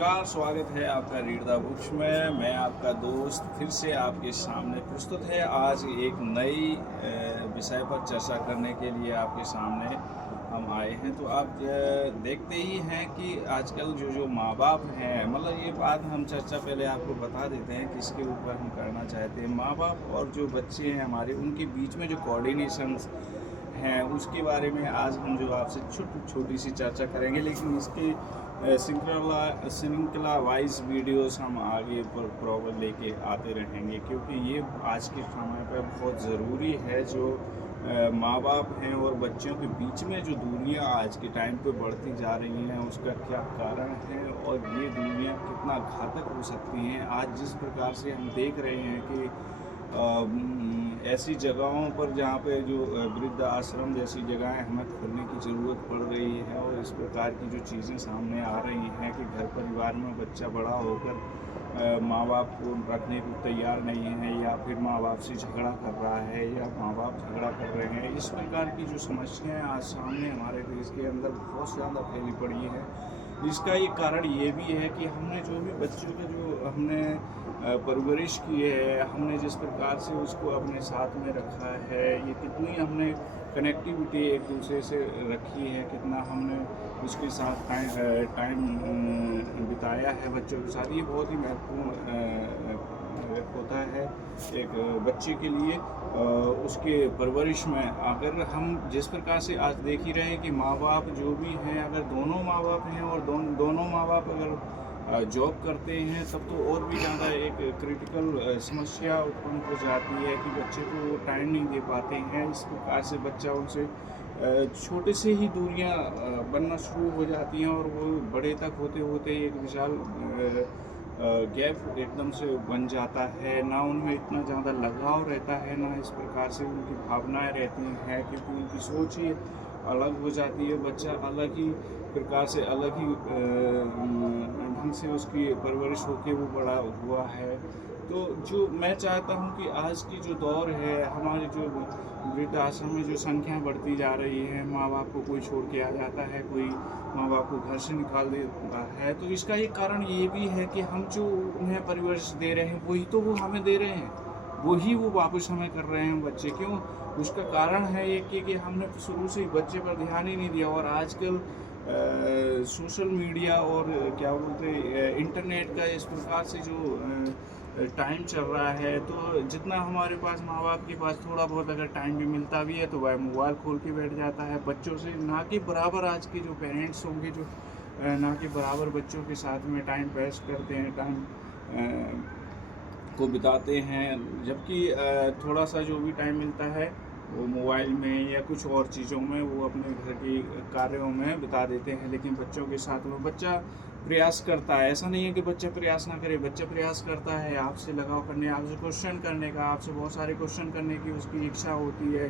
नमस्कार, स्वागत है आपका रीड द बुक्स में। मैं आपका दोस्त फिर से आपके सामने प्रस्तुत है। आज एक नई विषय पर चर्चा करने के लिए आपके सामने हम आए हैं। तो आप देखते ही हैं कि आजकल जो माँ बाप हैं, मतलब ये बात हम चर्चा पहले आपको बता देते हैं किसके ऊपर हम करना चाहते हैं। माँ बाप और जो बच्चे हैं हमारे, उनके बीच में जो कोऑर्डिनेशंस हैं उसके बारे में आज हम जो आपसे छोटी सी चर्चा करेंगे। लेकिन इसके श्रृंखला वाइज वीडियोस हम आगे पर प्रॉब्लम लेके आते रहेंगे, क्योंकि ये आज के समय पर बहुत ज़रूरी है। जो माँ बाप हैं और बच्चों के बीच में जो दूरियां आज के टाइम पे बढ़ती जा रही हैं, उसका क्या कारण है और ये दूरियां कितना घातक हो सकती हैं। आज जिस प्रकार से हम देख रहे हैं कि ऐसी जगहों पर जहाँ पे जो वृद्ध आश्रम जैसी जगहें हमें खोलने की ज़रूरत पड़ रही है, और इस प्रकार की जो चीज़ें सामने आ रही हैं कि घर परिवार में बच्चा बड़ा होकर माँ बाप को रखने को तैयार नहीं है, या फिर माँ बाप से झगड़ा कर रहा है, या माँ बाप झगड़ा कर रहे हैं। इस प्रकार की जो समस्याएं आज सामने हमारे देश के अंदर बहुत ज़्यादा फैली पड़ी है। इसका ये कारण ये भी है कि हमने जो भी बच्चों का जो हमने परवरिश की है, हमने जिस प्रकार से उसको अपने साथ में रखा है, ये कितनी हमने कनेक्टिविटी एक दूसरे से रखी है, कितना हमने उसके साथ टाइम बिताया है बच्चों के साथ, ये बहुत ही महत्वपूर्ण होता है एक बच्चे के लिए। उसके परवरिश में अगर हम जिस प्रकार से आज देख ही रहे हैं कि माँ बाप जो भी हैं, अगर दोनों माँ बाप हैं और दोनों माँ बाप अगर जॉब करते हैं, तब तो और भी ज़्यादा एक क्रिटिकल समस्या उत्पन्न हो जाती है कि बच्चे को वो टाइम नहीं दे पाते हैं। इस प्रकार से बच्चा उनसे छोटे से ही दूरियां बनना शुरू हो जाती हैं, और वो बड़े तक होते होते एक विशाल गैप एकदम से बन जाता है। ना उनमें इतना ज़्यादा लगाव रहता है, ना इस प्रकार से उनकी भावनाएं रहती हैं, क्योंकि उनकी सोच ही अलग हो जाती है। बच्चा अलग ही प्रकार से, अलग ही ढंग से उसकी परवरिश होके वो बड़ा हुआ है। तो जो मैं चाहता हूँ कि आज की जो दौर है, हमारे जो वृद्ध आश्रम में जो संख्या बढ़ती जा रही है, माँ बाप को कोई छोड़ के आ जाता है, कोई माँ बाप को घर से निकाल देता है, तो इसका एक कारण ये भी है कि हम जो उन्हें परवरिश दे रहे हैं वही तो वो हमें दे रहे हैं, वही वो वापस हमें कर रहे हैं बच्चे। क्यों? उसका कारण है ये कि हमने शुरू से ही बच्चे पर ध्यान ही नहीं दिया। और आजकल सोशल मीडिया और क्या बोलते इंटरनेट का इस प्रकार से जो टाइम चल रहा है, तो जितना हमारे पास माँ बाप के पास थोड़ा बहुत अगर टाइम भी मिलता भी है, तो वह मोबाइल खोल के बैठ जाता है बच्चों से। ना कि बराबर आज के जो पेरेंट्स होंगे, जो ना कि बराबर बच्चों के साथ में टाइम पास करते हैं, टाइम को बिताते हैं, जबकि थोड़ा सा जो भी टाइम मिलता है वो मोबाइल में या कुछ और चीज़ों में वो अपने घर के कार्यों में बिता देते हैं। लेकिन बच्चों के साथ में बच्चा प्रयास करता है, ऐसा नहीं है कि बच्चा प्रयास ना करे, बच्चा प्रयास करता है आपसे लगाव करने, आपसे क्वेश्चन करने का, आपसे बहुत सारे क्वेश्चन करने की उसकी इच्छा होती है,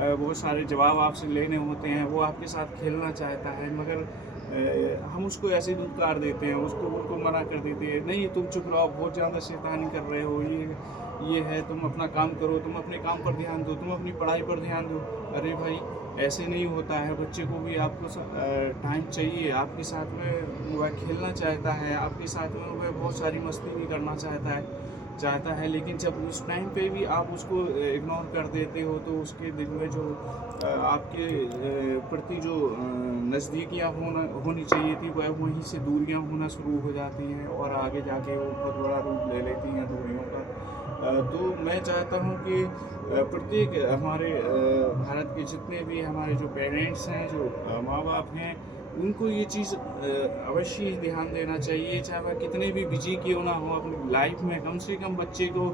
बहुत सारे जवाब आपसे लेने होते हैं, वो आपके साथ खेलना चाहता है, मगर हम उसको ऐसे ही दुत्कार देते हैं, उसको मना कर देते हैं, नहीं तुम चुप रहो, बहुत ज़्यादा शैतानी कर रहे हो, ये है, तुम अपना काम करो, तुम अपने काम पर ध्यान दो, तुम अपनी पढ़ाई पर ध्यान दो। अरे भाई, ऐसे नहीं होता है। बच्चे को भी आपको टाइम चाहिए, आपके साथ में वह खेलना चाहता है, आपके साथ में वह बहुत सारी मस्ती भी करना चाहता है। लेकिन जब उस टाइम पे भी आप उसको इग्नोर कर देते हो, तो उसके दिल में जो आपके प्रति जो नज़दीकियाँ होनी चाहिए थी, वह वहीं से दूरियां होना शुरू हो जाती हैं, और आगे जाके वो बहुत बड़ा रूप ले लेती हैं दूरियों का। तो मैं चाहता हूँ कि प्रत्येक हमारे भारत के जितने भी हमारे जो पेरेंट्स हैं, जो माँ बाप हैं, उनको ये चीज़ अवश्य ही ध्यान देना चाहिए, चाहे वह कितने भी बिजी क्यों ना हो अपनी लाइफ में। कम से कम बच्चे को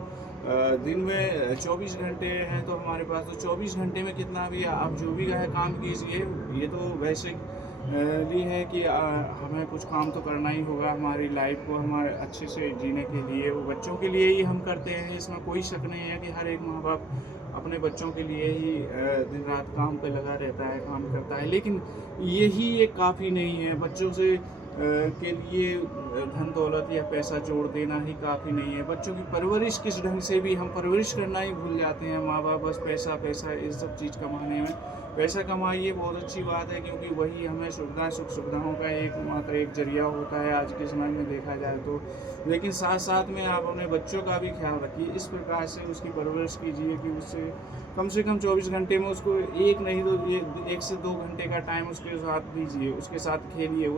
दिन में 24 घंटे हैं, तो हमारे पास तो 24 घंटे में कितना भी आप जो भी है काम कीजिए। ये तो वैसे भी है कि हमें कुछ काम तो करना ही होगा हमारी लाइफ को हमारे अच्छे से जीने के लिए, वो बच्चों के लिए ही हम करते हैं। इसमें कोई शक नहीं है कि हर एक माँ बाप अपने बच्चों के लिए ही दिन रात काम पे लगा रहता है, काम करता है। लेकिन यही एक काफ़ी नहीं है। बच्चों से के लिए धन दौलत या पैसा जोड़ देना ही काफ़ी नहीं है। बच्चों की परवरिश किस ढंग से भी हम परवरिश करना ही भूल जाते हैं। माँ बाप बस पैसा पैसा इस सब चीज़ कमाने में पैसा कमाइए, बहुत अच्छी बात है, क्योंकि वही हमें सुख सुविधाओं का एकमात्र एक जरिया होता है आज के समय में देखा जाए तो। लेकिन साथ साथ में आप अपने बच्चों का भी ख्याल रखिए, इस प्रकार से उसकी परवरिश कीजिए कि उससे कम से कम 24 घंटे में उसको एक नहीं तो 1 से 2 घंटे का टाइम उसके साथ दीजिए, उसके साथ खेलिए,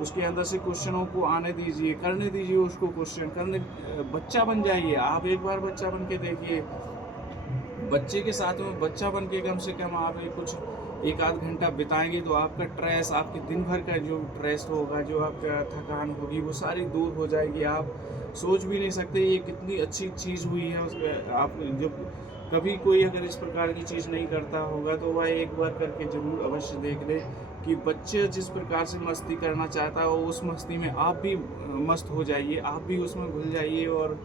उसके अंदर से क्वेश्चनों को आने दीजिए, करने दीजिए उसको क्वेश्चन करने। बच्चा बन जाइए आप, एक बार बच्चा बन के देखिए। बच्चे के साथ में बच्चा बन के कम से कम आप एक आध घंटा बिताएंगे तो आपका स्ट्रेस, आपके दिन भर का जो स्ट्रेस होगा, जो आपका थकान होगी, वो सारी दूर हो जाएगी। आप सोच भी नहीं सकते ये कितनी अच्छी चीज़ हुई है। उसमें आप जब कभी कोई अगर इस प्रकार की चीज़ नहीं करता होगा तो वह एक बार करके ज़रूर अवश्य देख ले कि बच्चे जिस प्रकार से मस्ती करना चाहता है उस मस्ती में आप भी मस्त हो जाइए, आप भी उसमें घुल जाइए। और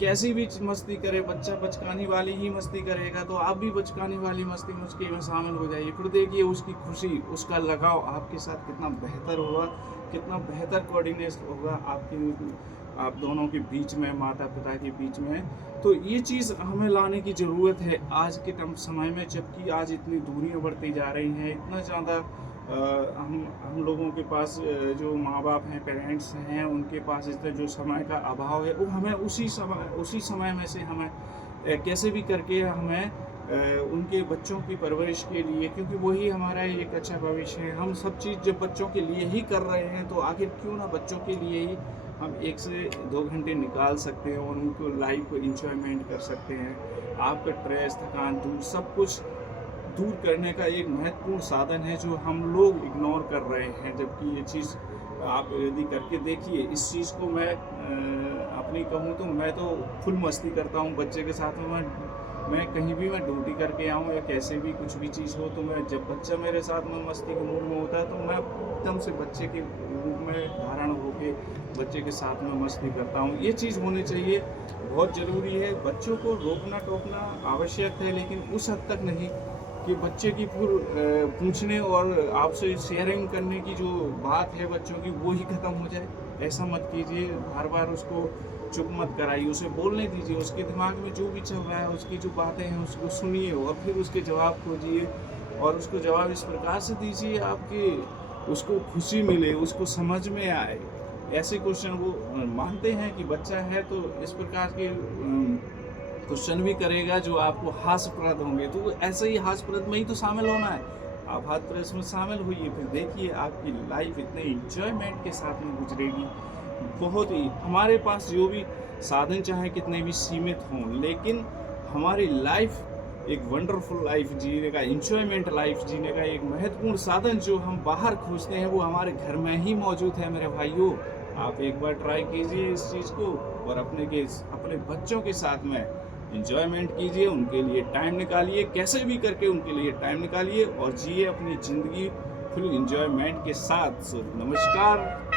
कैसी भी मस्ती करे बच्चा, बचकानी वाली ही मस्ती करेगा तो आप भी बचकानी वाली मस्ती में उसके में शामिल हो जाइए। फिर देखिए उसकी खुशी, उसका लगाव आपके साथ कितना बेहतर होगा, कितना बेहतर कोऑर्डिनेट होगा आप दोनों के बीच में, माता पिता के बीच में। तो ये चीज़ हमें लाने की ज़रूरत है आज के समय में, जबकि आज इतनी दूरियां बढ़ती जा रही हैं, इतना ज़्यादा हम लोगों के पास जो माँ बाप हैं, पेरेंट्स हैं, उनके पास इतना जो समय का अभाव है, वो हमें उसी समय में से हमें कैसे भी करके हमें उनके बच्चों की परवरिश के लिए, क्योंकि वही हमारा एक अच्छा भविष्य है। हम सब चीज़ जब बच्चों के लिए ही कर रहे हैं तो आखिर क्यों ना बच्चों के लिए ही हम 1 से 2 घंटे निकाल सकते हैं और उनको लाइफ को इंजॉयमेंट कर सकते हैं। आपका स्ट्रेस, थकान सब कुछ दूर करने का एक महत्वपूर्ण साधन है जो हम लोग इग्नोर कर रहे हैं। जबकि ये चीज़ आप यदि करके देखिए, इस चीज़ को मैं अपनी कहूँ तो मैं तो फुल मस्ती करता हूँ बच्चे के साथ में। मैं कहीं भी मैं ड्यूटी करके आऊँ या कैसे भी कुछ भी चीज़ हो तो मैं, जब बच्चा मेरे साथ में मस्ती के मूड में होता है तो मैं एकदम से बच्चे के रूप में धारण होके बच्चे के साथ में मस्ती करता हूँ। ये चीज़ होनी चाहिए, बहुत ज़रूरी है। बच्चों को रोकना टोकना आवश्यक है, लेकिन उस हद तक नहीं कि बच्चे की पूछने और आपसे शेयरिंग करने की जो बात है बच्चों की, वो ही ख़त्म हो जाए। ऐसा मत कीजिए, बार बार उसको चुप मत कराइए, उसे बोलने दीजिए। उसके दिमाग में जो भी चल रहा है, उसकी जो बातें हैं उसको सुनिए और फिर उसके जवाब खोजिए और उसको जवाब इस प्रकार से दीजिए आपकी उसको खुशी मिले, उसको समझ में आए। ऐसे क्वेश्चन वो मानते हैं कि बच्चा है तो इस प्रकार के क्वेश्चन भी करेगा जो आपको हास्यप्रद होंगे, तो ऐसे ही हास्यप्रद में ही तो शामिल होना है। आप हास्यप्रद में शामिल होइए, फिर देखिए आपकी लाइफ इतने इंजॉयमेंट के साथ में गुजरेगी। बहुत ही हमारे पास जो भी साधन चाहे कितने भी सीमित हों, लेकिन हमारी लाइफ एक वंडरफुल लाइफ जीने का, इंजॉयमेंट लाइफ जीने का एक महत्वपूर्ण साधन जो हम बाहर खोजते हैं वो हमारे घर में ही मौजूद है मेरे भाइयों। आप एक बार ट्राई कीजिए इस चीज़ को और अपने बच्चों के साथ में इंजॉयमेंट कीजिए, उनके लिए टाइम निकालिए, कैसे भी करके उनके लिए टाइम निकालिए और जिए अपनी ज़िंदगी फुल इंजॉयमेंट के साथ। सो नमस्कार।